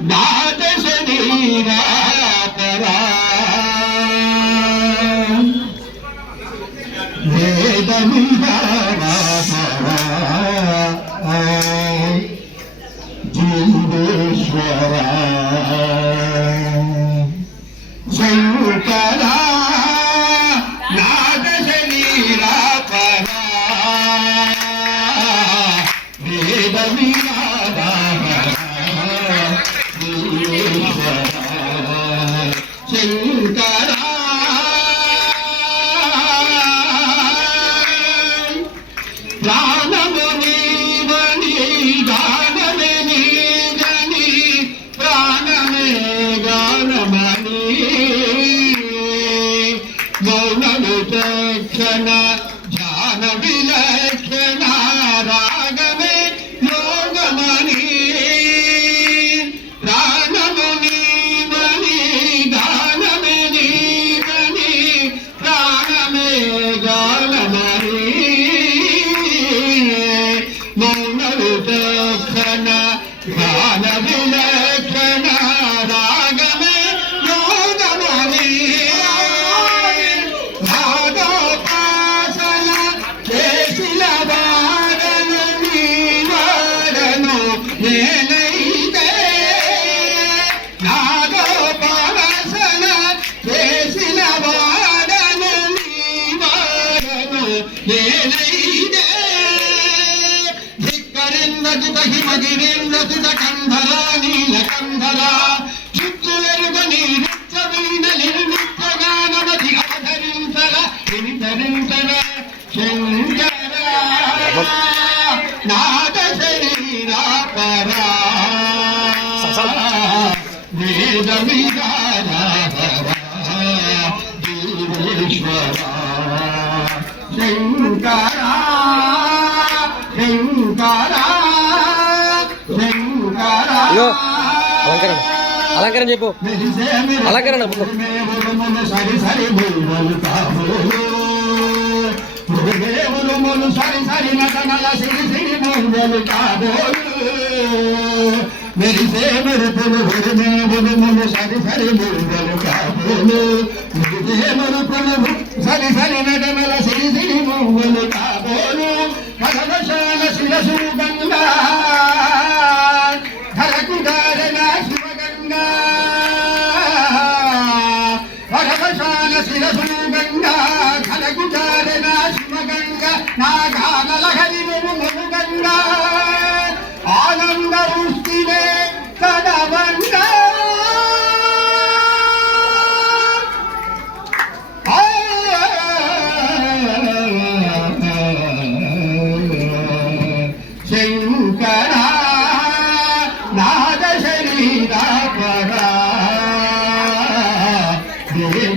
దాత శరీరాకరా. వేదమిరా మౌనము దక్షణ ధ్యాన విలక్షణ వాడను నేనైతే నాదోపాసన చేసిన వాడను నీ వాడను నేనైతే ధిక్కరిందతుత హిమగిరిందతుత కంధరా నీల కంధరా చిత్తులెరుగ నీరు అలంకరణ. అలంకరణ చెప్పు అలంకరణ సరి సరి భూములు దేవులు నటనల సిరి సిరి మంగలు కాబోలు మెరిసే మెరుపులు హురిమేములు సరి సరి మంగలు కాబోలు మెరిసే మెరుపులు సరి సరి నటమల సిరి సిరి మంగలు కాబోలు కలవశాల శిరసు గంగా ధరకు ధారణ శివగంగా పరమశాల శిరసు